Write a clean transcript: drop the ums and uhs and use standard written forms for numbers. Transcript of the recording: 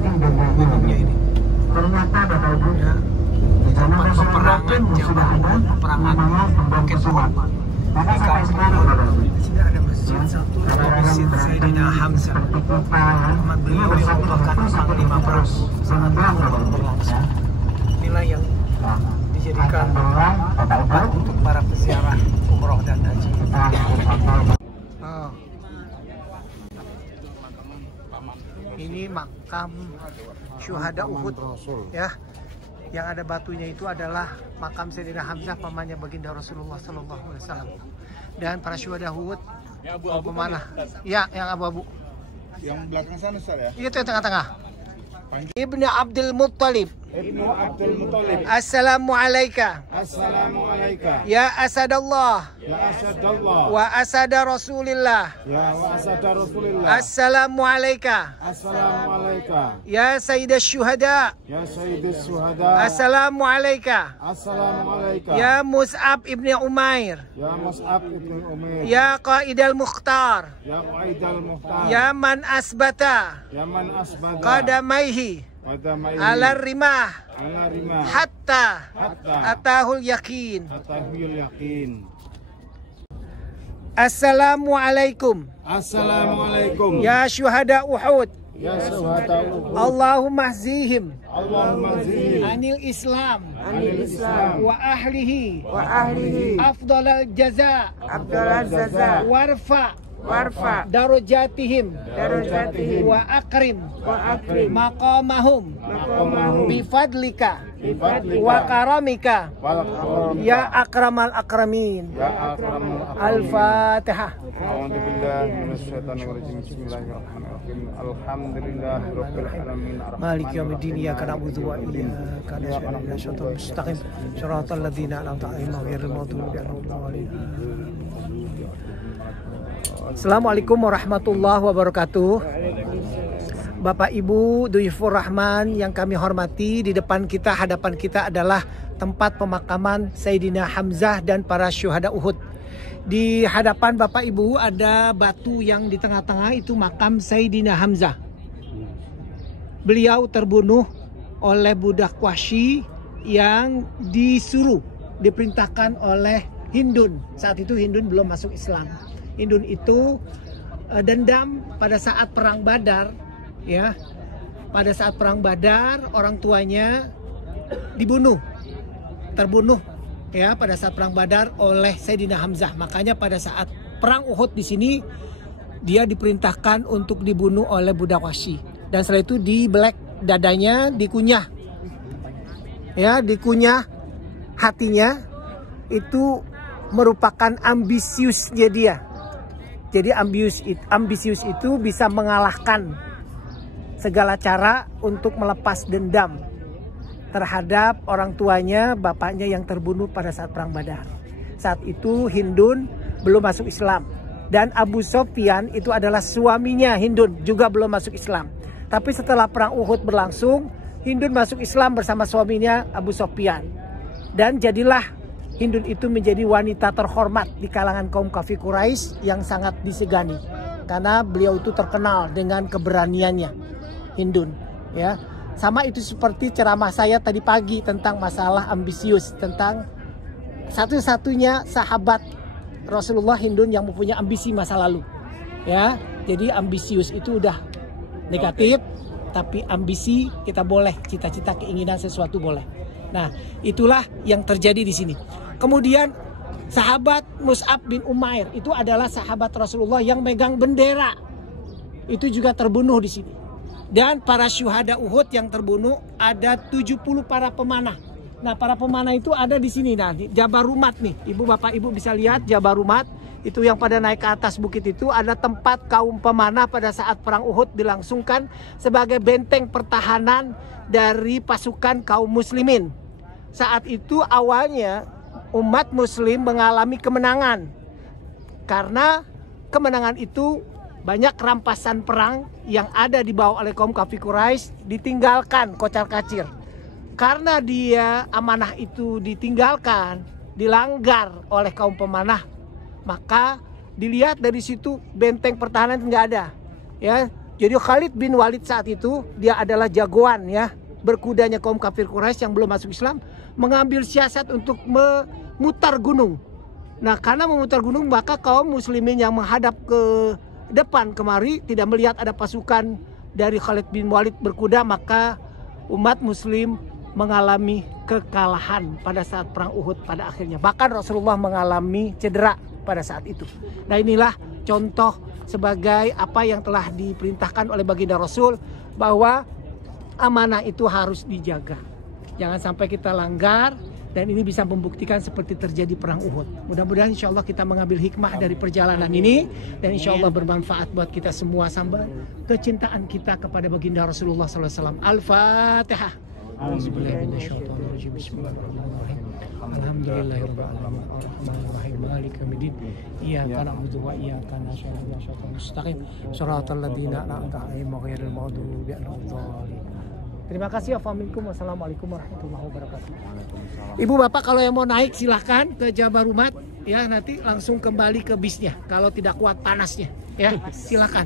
gunungnya ini. Ternyata Bapak Ibu Ya, tempat peperangan zaman peperangan Bukit Uhud. maka sampai sekarang Bapak Ibu Di sini ada masjid satu, masjid Sayyidina Hamzah. Nama beliau merupakan panglima perang saat perang berlangsung. Inilah yang dijadikan tempat untuk para peziarah umroh dan haji. Oh. Ini makam syuhada Uhud ya. Yang ada batunya itu adalah makam Sayyidina Hamzah, pamannya baginda Rasulullah SAW. Dan para syuhada Uhud pemanah. Ya, yang abu-abu. Yang belakang sana Ustaz ya? Itu yang tengah-tengah. Ibnu Abdul Muttalib. Ibnu Abdul Muttalib. Assalamu alaika. Assalamu alaika. Ya asadallah. Ya asadallah. Wa asada Rasulillah. Ya wa asada Rasulillah. Assalamu alaika. Assalamu alaika. Ya sayyidash syuhada. Ya sayyidus syuhada. Assalamu alaika. Assalamu alaika. Ya Mus'ab ibni Umair. Ya Mus'ab ibn Umair. Ya Qaidal Mukhtar. Ya Qaidal Muhtar. Ya man asbata Ya man asbada. qadamaihi Qadamaihi. ala rimah Ala rimah. hatta Hatta. atahul yakin. Atahul yakin. Assalamu alaikum. Assalamu alaikum. Ya syuhada Uhud. Ya syuhada Uhud. Allahumma zihim Allahumma zihim. anil Islam Anil Islam. wa ahlihi Ahlihi. afdalal jaza Abdullah Zaza. warfa Warfa. darajatihim Darajatihim. wa akrim Wa akrim. maqamahum Maqamahum. bifadlika Bifadlika. wa karamika Wal karamika. ya akramal akramin. Ya akramul akramin. Al-Fatihah. A'udzu billahi minasyaitonir rajim. Bismillahirrahmanirrahim. Alhamdulillahirabbil alamin. Maliki yaumiddin, iyyaka na'budu wa iyyaka nasta'in. Ihdinas siratal mustaqim. Shiratal ladzina an'amta 'alaihim ghairil maghdubi 'alaihim waladdallin. Assalamualaikum warahmatullahi wabarakatuh. Bapak Ibu Duyufur Rahman yang kami hormati, di depan kita, hadapan kita adalah tempat pemakaman Sayyidina Hamzah dan para syuhada Uhud. Di hadapan Bapak Ibu ada batu yang di tengah-tengah, itu makam Sayyidina Hamzah. Beliau terbunuh oleh budak Wahsy yang diperintahkan oleh Hindun. Saat itu Hindun belum masuk Islam. Hindun itu dendam pada saat perang Badar, ya. Pada saat perang Badar orang tuanya terbunuh ya pada saat perang Badar oleh Sayyidina Hamzah. Makanya pada saat perang Uhud di sini dia diperintahkan untuk dibunuh oleh budak Wahsy. Dan setelah itu dibelek dadanya, dikunyah. Ya, dikunyah hatinya. Itu merupakan ambisiusnya dia. Jadi ambisius itu bisa mengalahkan segala cara untuk melepas dendam terhadap orang tuanya, bapaknya yang terbunuh pada saat perang Badar. Saat itu Hindun belum masuk Islam. Dan Abu Sufyan itu adalah suaminya Hindun, juga belum masuk Islam. Tapi setelah perang Uhud berlangsung, Hindun masuk Islam bersama suaminya Abu Sufyan. Dan jadilah Hindun itu menjadi wanita terhormat di kalangan kaum kafir Quraisy yang sangat disegani. Karena beliau itu terkenal dengan keberaniannya, Hindun. Ya, sama itu seperti ceramah saya tadi pagi tentang masalah ambisius, tentang satu-satunya sahabat Rasulullah Hindun yang mempunyai ambisi masa lalu. Ya, jadi ambisius itu udah negatif, tapi ambisi kita boleh, cita-cita, keinginan sesuatu boleh. Nah, itulah yang terjadi di sini. Kemudian sahabat Mus'ab bin Umair itu adalah sahabat Rasulullah yang megang bendera. Itu juga terbunuh di sini. Dan para syuhada Uhud yang terbunuh ada 70 para pemanah. Nah, para pemanah itu ada di sini. Nah, di Jabal Rumat nih. Ibu bapak ibu bisa lihat Jabal Rumat. Itu yang pada naik ke atas bukit itu ada tempat kaum pemanah pada saat perang Uhud dilangsungkan sebagai benteng pertahanan dari pasukan kaum muslimin. Saat itu awalnya umat muslim mengalami kemenangan. Karena kemenangan itu banyak rampasan perang yang ada dibawa oleh kaum kafir Quraisy ditinggalkan kocar-kacir. Karena dia amanah itu ditinggalkan, dilanggar oleh kaum pemanah, maka dilihat dari situ benteng pertahanan nggak ada. Ya, Jadi Khalid bin Walid saat itu dia adalah jagoan ya, berkudanya kaum kafir Quraisy yang belum masuk Islam, mengambil siasat untuk memutar gunung. Nah, karena memutar gunung maka kaum muslimin yang menghadap ke depan kemari tidak melihat ada pasukan dari Khalid bin Walid berkuda, maka umat muslim mengalami kekalahan pada saat perang Uhud pada akhirnya. Bahkan Rasulullah mengalami cedera pada saat itu. Nah, inilah contoh sebagai apa yang telah diperintahkan oleh baginda Rasul, bahwa amanah itu harus dijaga. Jangan sampai kita langgar, dan ini bisa membuktikan seperti terjadi perang Uhud. Mudah-mudahan insya Allah kita mengambil hikmah dari perjalanan ini, dan insya Allah bermanfaat buat kita semua sampai kecintaan kita kepada baginda Rasulullah SAW. Al-Fatihah. Bismillahirrahmanirrahim. Alhamdulillahirabbil alamin. Arrahmanirrahim. Maliki yaumiddin. Iyyaka na'budu wa iyyaka nasta'in. Shiratal mustaqim. Shiratal ladzina an'amta 'alaihim ghairil maghdubi 'alaihim waladdallin. Terima kasih. Wassalamualaikum warahmatullahi wabarakatuh. Ibu bapak kalau yang mau naik silahkan ke Jabarumat ya, nanti langsung kembali ke bisnya kalau tidak kuat panasnya ya, silahkan.